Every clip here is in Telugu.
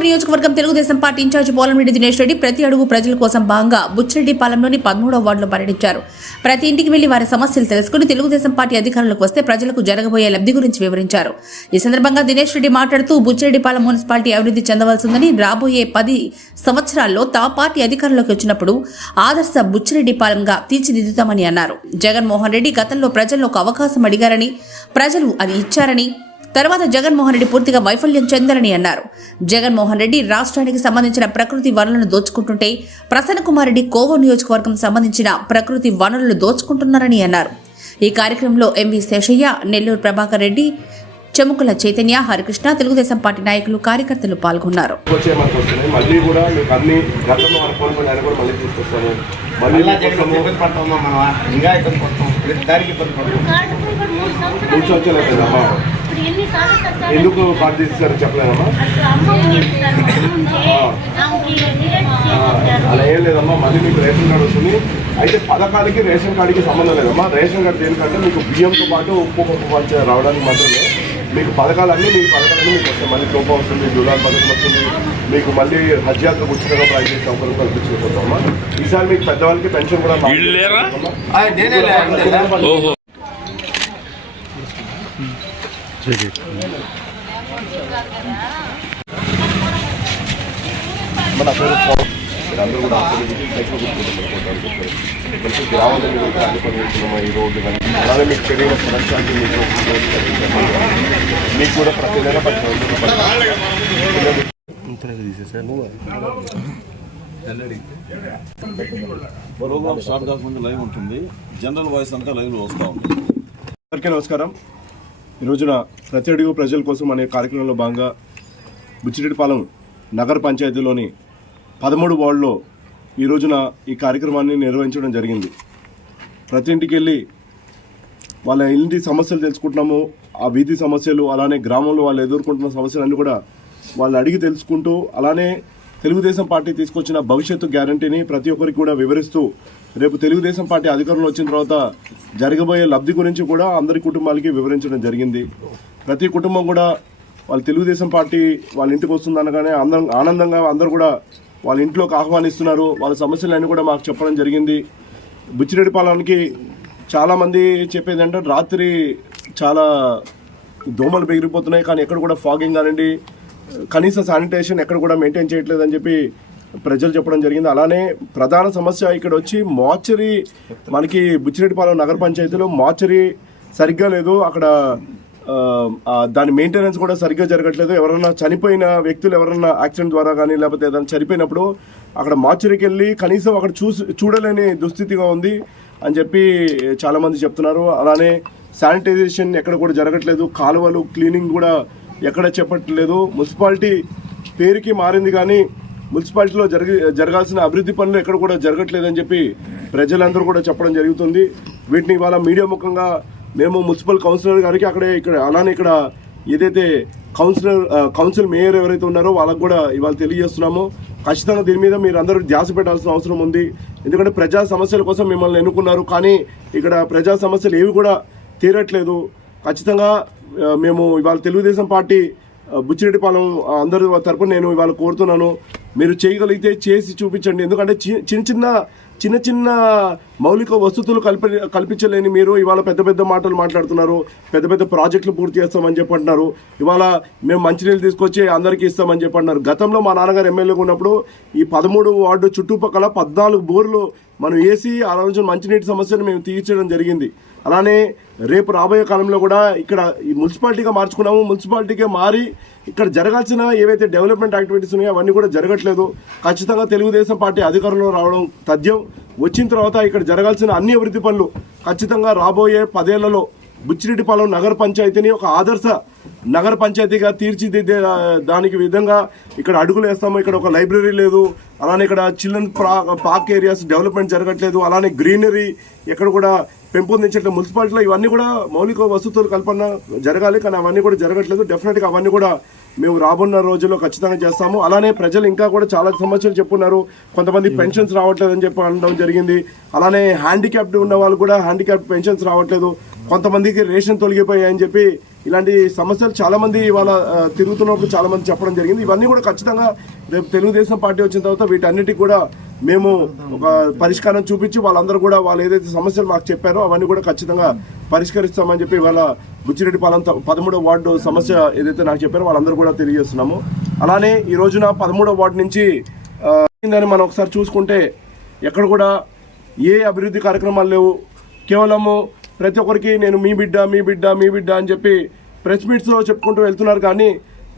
కోవూరు నియోజకవర్గం తెలుగుదేశం పార్టీ ఇన్ఛార్జి పోలంరెడ్డి దినేష్ రెడ్డి ప్రతి అడుగు ప్రజల కోసం భాగంగా బుచ్చిరెడ్డిపాలెంలోని పదమూడవ వార్డులో పర్యటించారు ప్రతి ఇంటికి వెళ్ళి వారి సమస్యలు తెలుసుకుని తెలుగుదేశం పార్టీ అధికారులకు వస్తే ప్రజలకు జరగబోయే లబ్ధి గురించి వివరించారు. ఈ సందర్భంగా దినేష్ రెడ్డి మాట్లాడుతూ బుచ్చిరెడ్డిపాలెం మున్సిపాలిటీ అభివృద్ధి చెందవలసిందని రాబోయే పది సంవత్సరాల్లో తా పార్టీ అధికారంలోకి వచ్చినప్పుడు ఆదర్శ బుచ్చిరెడ్డిపాలెంగా తీర్చిదిద్దుతామని అన్నారు. జగన్మోహన్ రెడ్డి గతంలో ప్రజల్లో ఒక అవకాశం అడిగారని ప్రజలు అది ఇచ్చారని తర్వాత జగన్మోహన్ రెడ్డి పూర్తిగా వైఫల్యం చెందారని అన్నారు. జగన్మోహన్ రెడ్డి రాష్ట్రానికి సంబంధించిన ప్రకృతి వనరులను దోచుకుంటుంటే ప్రసన్న కుమార్ రెడ్డి కోవో నియోజకవర్గం సంబంధించిన ప్రకృతి వనరులు దోచుకుంటున్నారని అన్నారు. ఈ కార్యక్రమంలో ఎంవి శేషయ్య నెల్లూరు ప్రభాకర్ రెడ్డి చెముకుల చైతన్య హరికృష్ణ తెలుగుదేశం పార్టీ నాయకులు కార్యకర్తలు పాల్గొన్నారు. మళ్ళీ ఎందుకు తీసేసారో చెప్పలేదమ్మా? అలా ఏం లేదమ్మా మళ్ళీ మీకు రేషన్ కార్డు వస్తుంది. అయితే పథకాలకి రేషన్ కార్డుకి సంబంధం లేదమ్మా. రేషన్ కార్డు దేనికంటే మీకు బియ్యంతో పాటు ఉప్పు పప్పు పంచ రావడానికి మాత్రమే. మీకు పథకాలన్నీ మీ పథకాలన్నీ మీకు వస్తాయి. మళ్ళీ తోప వస్తుంది దులాన్ పథకం వస్తుంది. మీకు మళ్ళీ హజ్ యాత్ర ఉచితంగా ప్రయాణం చేసే అవకాశం కల్పించుకుంటామా ఈసారి మీకు పెద్దవాళ్ళకి పెన్షన్ కూడా మన పేరు. మీరందరూ కూడా సైకిల్ గ్రామంలో ఈ రోడ్డు కానీ అలాగే మీకు తెలియని మనశ్శాంతి మీకు మీకు కూడా ప్రతి నెల పది రోజులు ప్రోగ్రామ్ స్టార్ట్ కాకముందు లైవ్ ఉంటుంది జనరల్ వాయిస్ అంతా లైవ్లో వస్తూ ఉంటుంది అందరికీ నమస్కారం ఈ రోజున ప్రతి అడుగు ప్రజల కోసం అనే కార్యక్రమంలో భాగంగా బుచ్చిరెడ్డిపాలెం నగర పంచాయతీలోని పదమూడు వార్డులో ఈ రోజున ఈ కార్యక్రమాన్ని నిర్వహించడం జరిగింది. ప్రతి ఇంటికి వెళ్ళి వాళ్ళ ఇంటి సమస్యలు తెలుసుకుంటున్నాము ఆ వీధి సమస్యలు అలానే గ్రామంలో వాళ్ళు ఎదుర్కొంటున్న సమస్యలన్నీ కూడా వాళ్ళని అడిగి తెలుసుకుంటూ అలానే తెలుగుదేశం పార్టీ తీసుకొచ్చిన భవిష్యత్తు గ్యారంటీని ప్రతి ఒక్కరికి కూడా వివరిస్తూ రేపు తెలుగుదేశం పార్టీ అధికారంలో వచ్చిన తర్వాత జరగబోయే లబ్ధి గురించి కూడా అందరి కుటుంబాలకి వివరించడం జరిగింది. ప్రతి కుటుంబం కూడా వాళ్ళు తెలుగుదేశం పార్టీ వాళ్ళ ఇంటికి వస్తుందనగానే అందరం ఆనందంగా అందరూ కూడా వాళ్ళ ఇంట్లోకి ఆహ్వానిస్తున్నారు. వాళ్ళ సమస్యలన్నీ కూడా మాకు చెప్పడం జరిగింది. బుచ్చిరెడ్డిపాలెంకి చాలామంది చెప్పేది అంటే రాత్రి చాలా దోమలు పెగిరిపోతున్నాయి కానీ ఎక్కడ కూడా ఫాగింగ్ కానివ్వండి కనీస శానిటేషన్ ఎక్కడ కూడా మెయింటైన్ చేయట్లేదని చెప్పి ప్రజలు చెప్పడం జరిగింది. అలానే ప్రధాన సమస్య ఇక్కడ వచ్చి మార్చరీ మనకి బుచ్చిరెడ్డిపాలెం నగర పంచాయతీలో మార్చరీ సరిగ్గా లేదు. అక్కడ దాని మెయింటెనెన్స్ కూడా సరిగ్గా జరగట్లేదు. ఎవరన్నా చనిపోయిన వ్యక్తులు ఎవరన్నా యాక్సిడెంట్ ద్వారా కానీ లేకపోతే ఏదైనా చనిపోయినప్పుడు అక్కడ మార్చరీకి వెళ్ళి కనీసం అక్కడ చూసి చూడలేని దుస్థితిగా ఉంది అని చెప్పి చాలామంది చెప్తున్నారు. అలానే శానిటైజేషన్ ఎక్కడ కూడా జరగట్లేదు. కాలువలు క్లీనింగ్ కూడా ఎక్కడ చెప్పట్లేదు మున్సిపాలిటీ పేరుకి మారింది కానీ మున్సిపాలిటీలో జరిగి జరగాల్సిన అభివృద్ధి పనులు ఎక్కడ కూడా జరగట్లేదని చెప్పి ప్రజలందరూ కూడా చెప్పడం జరుగుతుంది. వీటిని ఇవాళ మీడియా ముఖంగా మేము మున్సిపల్ కౌన్సిలర్ గారికి అక్కడే ఇక్కడ అలానే ఇక్కడ ఏదైతే కౌన్సిలర్ కౌన్సిల్ మేయర్ ఎవరైతే ఉన్నారో వాళ్ళకు కూడా ఇవాళ తెలియజేస్తున్నాము. ఖచ్చితంగా దీని మీద మీరు అందరూ ధ్యాస పెట్టాల్సిన అవసరం ఉంది. ఎందుకంటే ప్రజా సమస్యల కోసం మిమ్మల్ని ఎన్నుకున్నారు. కానీ ఇక్కడ ప్రజా సమస్యలు ఏవి కూడా తీరట్లేదు. ఖచ్చితంగా మేము ఇవాళ తెలుగుదేశం పార్టీ బుచ్చిరెడ్డిపాలెం అందరి తరపున నేను ఇవాళ కోరుతున్నాను. మీరు చేయగలిగితే చేసి చూపించండి. ఎందుకంటే చి- చిన్న చిన్న చిన్న చిన్న మౌలిక వసతులు కల్ప కల్పించలేని మీరు ఇవాళ పెద్ద పెద్ద మాటలు మాట్లాడుతున్నారు. పెద్ద పెద్ద ప్రాజెక్టులు పూర్తి చేస్తామని చెప్పి అంటున్నారు ఇవాళ మేము మంచినీళ్ళు తీసుకొచ్చి అందరికీ ఇస్తామని చెప్పి అంటున్నారు గతంలో మా నాన్నగారు ఎమ్మెల్యేగా ఉన్నప్పుడు ఈ పదమూడు వార్డు చుట్టుపక్కల పద్నాలుగు బోర్లు మనం వేసి ఆ రోజు మంచినీటి సమస్యను మేము తీర్చడం జరిగింది. అలానే రేపు రాబోయే కాలంలో కూడా ఇక్కడ ఈ మున్సిపాలిటీగా మార్చుకున్నాము. మున్సిపాలిటీగా మారి ఇక్కడ జరగాల్సిన ఏవైతే డెవలప్మెంట్ యాక్టివిటీస్ ఉన్నాయో అవన్నీ కూడా జరగట్లేదు. ఖచ్చితంగా తెలుగుదేశం పార్టీ అధికారంలో రావడం తథ్యం. వచ్చిన తర్వాత ఇక్కడ జరగాల్సిన అన్ని అభివృద్ధి పనులు ఖచ్చితంగా రాబోయే పదేళ్ళలో బుచ్చిరెడ్డిపాలెం నగర పంచాయతీని ఒక ఆదర్శ నగర పంచాయతీగా తీర్చిదిద్దే దానికి విధంగా ఇక్కడ అడుగులు వేస్తాము. ఇక్కడ ఒక లైబ్రరీ లేదు. అలానే ఇక్కడ చిల్డ్రన్ పార్క్ ఏరియాస్ డెవలప్మెంట్ జరగట్లేదు. అలానే గ్రీనరీ ఎక్కడ కూడా పెంపొందించట్లేదు మున్సిపాలిటీలో ఇవన్నీ కూడా మౌలిక వసతులు కల్పన జరగాలి. కానీ అవన్నీ కూడా జరగట్లేదు. డెఫినెట్గా అవన్నీ కూడా మేము రాబోన్న రోజుల్లో ఖచ్చితంగా చేస్తాము. అలానే ప్రజలు ఇంకా కూడా చాలా సమస్యలు చెప్పున్నారు. కొంతమంది పెన్షన్స్ రావట్లేదని చెప్పి అనడం జరిగింది. అలానే హ్యాండిక్యాప్డ్ ఉన్న వాళ్ళు కూడా హ్యాండిక్యాప్ పెన్షన్స్ రావట్లేదు. కొంతమందికి రేషన్ తొలగిపోయాయని చెప్పి ఇలాంటి సమస్యలు చాలామంది ఇవాళ తిరుగుతున్నప్పుడు చాలామంది చెప్పడం జరిగింది. ఇవన్నీ కూడా ఖచ్చితంగా రేపు తెలుగుదేశం పార్టీ వచ్చిన తర్వాత వీటన్నిటికి కూడా మేము ఒక పరిష్కారం చూపించి వాళ్ళందరూ కూడా వాళ్ళు ఏదైతే సమస్యలు మాకు చెప్పారో అవన్నీ కూడా ఖచ్చితంగా పరిష్కరిస్తామని చెప్పి ఇవాళ బుచ్చిరెడ్డిపాలెం పదమూడో వార్డు సమస్య ఏదైతే నాకు చెప్పారో వాళ్ళందరూ కూడా తెలియజేస్తున్నాము. అలానే ఈ రోజున పదమూడో వార్డు నుంచి దాన్ని మనం ఒకసారి చూసుకుంటే ఎక్కడ కూడా ఏ అభివృద్ధి కార్యక్రమాలు లేవు. కేవలము ప్రతి ఒక్కరికి నేను మీ బిడ్డ మీ బిడ్డ మీ బిడ్డ అని చెప్పి ప్రెస్ మీట్స్లో చెప్పుకుంటూ వెళ్తున్నారు. కానీ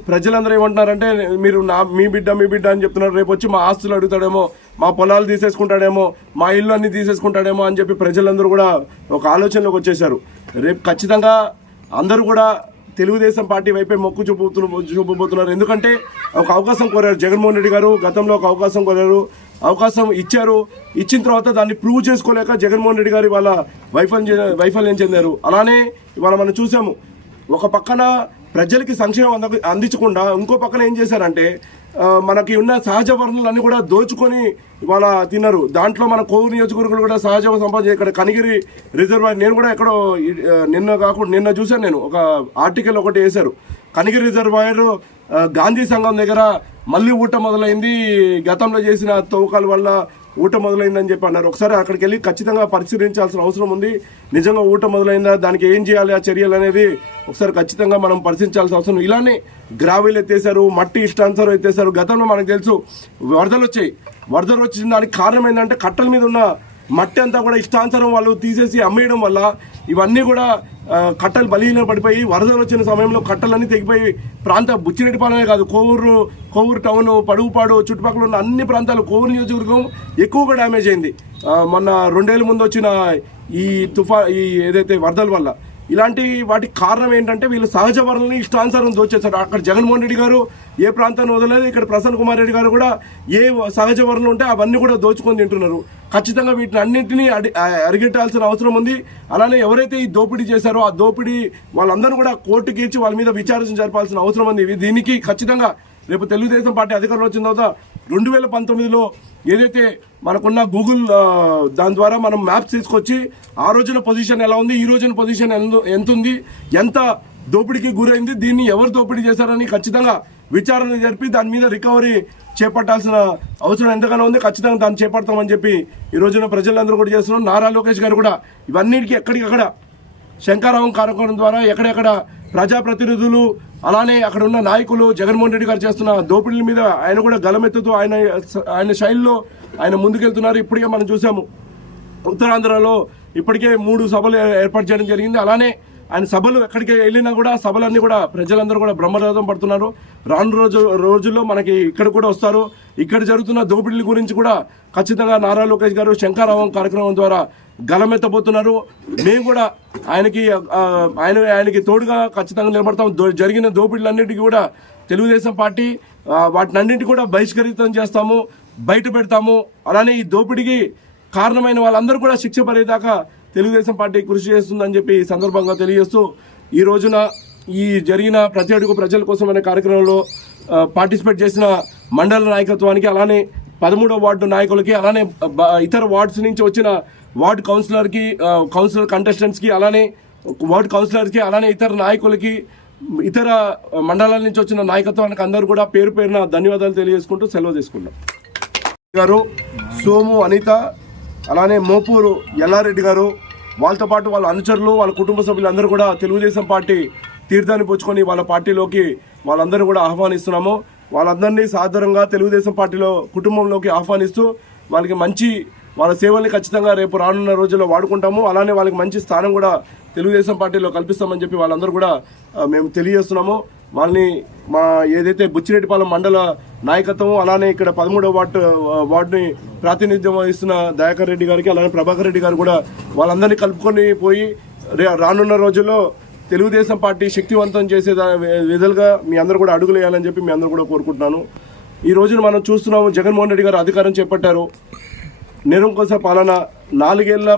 ప్రజలందరూ ఏమంటున్నారంటే మీరు నా మీ బిడ్డ మీ బిడ్డ అని చెప్తున్నారు. రేపు వచ్చి మా ఆస్తులు అడుగుతాడేమో మా పొలాలు తీసేసుకుంటాడేమో మా ఇల్లు అన్ని తీసేసుకుంటాడేమో అని చెప్పి ప్రజలందరూ కూడా ఒక ఆలోచనలోకి వచ్చేసారు రేపు ఖచ్చితంగా అందరూ కూడా తెలుగుదేశం పార్టీ వైపే మొక్కు చూపుతు చూపబోతున్నారు. ఎందుకంటే ఒక అవకాశం కోరారు జగన్మోహన్ రెడ్డి గారు గతంలో ఒక అవకాశం కోరారు. అవకాశం ఇచ్చారు. ఇచ్చిన తర్వాత దాన్ని ప్రూవ్ చేసుకోలేక జగన్మోహన్ రెడ్డి గారు ఇవాళ వైఫల్యం వైఫల్యం చెందారు. అలానే ఇవాళ మనం చూసాము ఒక పక్కన ప్రజలకి సంక్షేమం అంద అందించకుండా ఇంకో పక్కన ఏం చేశారంటే మనకి ఉన్న సహజ వనరులన్నీ కూడా దోచుకొని ఇవాళ తిన్నారు. దాంట్లో మన కోవూరు నియోజకవర్గంలో కూడా సహజ సంపాదన ఇక్కడ కనిగిరి రిజర్వాయర్ నేను కూడా ఎక్కడో నిన్న కాకుండా నిన్న చూశాను నేను ఒక ఆర్టికల్ ఒకటి వేశారు. కనిగిరి రిజర్వాయర్ గాంధీ సంఘం దగ్గర మళ్ళీ ఊట మొదలైంది. గతంలో చేసిన తవ్వకాల వల్ల ఊట మొదలైందని చెప్పి అన్నారు. ఒకసారి అక్కడికి వెళ్ళి ఖచ్చితంగా పరిశీలించాల్సిన అవసరం ఉంది. నిజంగా ఊట మొదలైందా? దానికి ఏం చేయాలి? ఆ చర్యలు అనేది ఒకసారి ఖచ్చితంగా మనం పరిశీలించాల్సిన అవసరం ఇలానే గ్రావెల్ ఎత్తేసారు మట్టి ఇష్టాన్సర్ ఎత్తేసారు గతంలో మనకు తెలుసు వరదలు వచ్చాయి. వరదలు వచ్చిన దానికి కారణం ఏంటంటే కట్టల మీద ఉన్న మట్టి అంతా కూడా ఇష్టాంతరం వాళ్ళు తీసేసి అమ్మేయడం వల్ల ఇవన్నీ కూడా కట్టలు బలీన పడిపోయి వరదలు వచ్చిన సమయంలో కట్టలన్నీ తెగిపోయి ప్రాంత బుచ్చిరెడ్డిపాలనే కాదు కోవూరు కోవూరు టౌన్ పడుగుపాడు చుట్టుపక్కల ఉన్న అన్ని ప్రాంతాలు కోవూరు నియోజకవర్గం ఎక్కువగా డ్యామేజ్ అయింది. మొన్న రెండేళ్ళ ముందు వచ్చిన ఈ తుఫా ఈ ఏదైతే వరదల వల్ల ఇలాంటి వాటికి కారణం ఏంటంటే వీళ్ళు సహజ వనరులని ఇష్టానుసారం దోచేశారు. అక్కడ జగన్మోహన్ రెడ్డి గారు ఏ ప్రాంతాన్ని వదలలేదు ఇక్కడ ప్రసన్న కుమార్ రెడ్డి గారు కూడా ఏ సహజ వనరులు ఉంటే అవన్నీ కూడా దోచుకొని తింటున్నారు. ఖచ్చితంగా వీటిని అన్నింటినీ అడి అరిగెట్టాల్సిన అవసరం ఉంది. అలానే ఎవరైతే ఈ దోపిడీ చేశారో ఆ దోపిడీ వాళ్ళందరూ కూడా కోర్టుకి ఇచ్చి వాళ్ళ మీద విచారణ జరపాల్సిన అవసరం ఉంది. దీనికి ఖచ్చితంగా రేపు తెలుగుదేశం పార్టీ అధికారంలో వచ్చిన తర్వాత రెండు వేల పంతొమ్మిదిలో ఏదైతే మనకున్న గూగుల్ దాని ద్వారా మనం మ్యాప్స్ తీసుకొచ్చి ఆ రోజున పొజిషన్ ఎలా ఉంది ఈ రోజున పొజిషన్ ఎంత ఉంది ఎంత దోపిడీకి గురైంది దీన్ని ఎవరు దోపిడీ చేశారని ఖచ్చితంగా విచారణ జరిపి దాని మీద రికవరీ చేపట్టాల్సిన అవసరం ఎంతగానో ఉంది ఖచ్చితంగా దాన్ని చేపడతామని చెప్పి ఈ రోజున ప్రజలందరూ కూడా చేస్తున్నారు. నారా లోకేష్ గారు కూడా ఇవన్నిటికీ ఎక్కడికక్కడ శంకారావం కార్యక్రమం ద్వారా ఎక్కడెక్కడ ప్రజాప్రతినిధులు అలానే అక్కడ ఉన్న నాయకులు జగన్మోహన్ రెడ్డి గారు చేస్తున్న దోపిడీల మీద ఆయన కూడా గలమెత్తుతూ ఆయన ఆయన శైలిలో ఆయన ముందుకెళ్తున్నారు. ఇప్పటికే మనం చూసాము. ఉత్తరాంధ్రలో ఇప్పటికే మూడు సభలు ఏర్పాటు చేయడం జరిగింది. అలానే ఆయన సభలు ఎక్కడికి వెళ్ళినా కూడా సభలన్నీ కూడా ప్రజలందరూ కూడా బ్రహ్మరథం పడుతున్నారు. రాను రోజు రోజుల్లో మనకి ఇక్కడ కూడా వస్తారు. ఇక్కడ జరుగుతున్న దోపిడీల గురించి కూడా ఖచ్చితంగా నారా లోకేష్ గారు శంకారావం కార్యక్రమం ద్వారా గలమెత్తబోతున్నారు. మేము కూడా ఆయనకి ఆయన ఆయనకి తోడుగా ఖచ్చితంగా నిలబడతాం. జరిగిన దోపిడీలన్నిటికీ కూడా తెలుగుదేశం పార్టీ వాటినన్నింటి కూడా బహిష్కరితం చేస్తాము బయట పెడతాము. అలానే ఈ దోపిడీకి కారణమైన వాళ్ళందరూ కూడా శిక్ష పడేదాకా తెలుగుదేశం పార్టీ కృషి చేస్తుందని చెప్పి ఈ సందర్భంగా తెలియజేస్తూ ఈ రోజున ఈ జరిగిన ప్రతి అడుగు ప్రజల కోసం అనే కార్యక్రమంలో పార్టిసిపేట్ చేసిన మండల నాయకత్వానికి అలానే పదమూడవ వార్డు నాయకులకి అలానే ఇతర వార్డ్స్ నుంచి వచ్చిన వార్డు కౌన్సిలర్కి కౌన్సిలర్ కంటెస్టెంట్స్కి అలానే వార్డు కౌన్సిలర్కి అలానే ఇతర నాయకులకి ఇతర మండలాల నుంచి వచ్చిన నాయకత్వానికి అందరూ కూడా పేరు పేరున ధన్యవాదాలు తెలియజేసుకుంటూ సెలవు తీసుకుంటాం గారు సోము అనిత అలానే మోపూరు ఎల్లారెడ్డి గారు వాళ్ళతో పాటు వాళ్ళ అనుచరులు వాళ్ళ కుటుంబ సభ్యులందరూ కూడా తెలుగుదేశం పార్టీ తీర్థాన్ని పుచ్చుకొని వాళ్ళ పార్టీలోకి వాళ్ళందరూ కూడా ఆహ్వానిస్తున్నాము. వాళ్ళందరినీ సాధారణంగా తెలుగుదేశం పార్టీలో కుటుంబంలోకి ఆహ్వానిస్తూ వాళ్ళకి మంచి వాళ్ళ సేవల్ని ఖచ్చితంగా రేపు రానున్న రోజుల్లో వాడుకుంటాము. అలానే వాళ్ళకి మంచి స్థానం కూడా తెలుగుదేశం పార్టీలో కల్పిస్తామని చెప్పి వాళ్ళందరూ కూడా మేము తెలియజేస్తున్నాము. వాళ్ళని మా ఏదైతే బుచ్చిరెడ్డిపాలెం మండల నాయకత్వం అలానే ఇక్కడ పదమూడవ వార్డు వార్డుని ప్రాతినిధ్యం వహిస్తున్న దయాకర్ రెడ్డి గారికి అలానే ప్రభాకర్ రెడ్డి గారు కూడా వాళ్ళందరినీ కలుపుకొని పోయి రే- రానున్న రోజుల్లో తెలుగుదేశం పార్టీ శక్తివంతం చేసే విధాలుగా మీ అందరూ కూడా అడుగులు వేయాలని చెప్పి మీ అందరూ కూడా కోరుకుంటున్నాను. ఈ రోజున మనం చూస్తున్నాము జగన్మోహన్ రెడ్డి గారు అధికారం చేపట్టారు. నిరంకుశ పాలన నాలుగేళ్ళ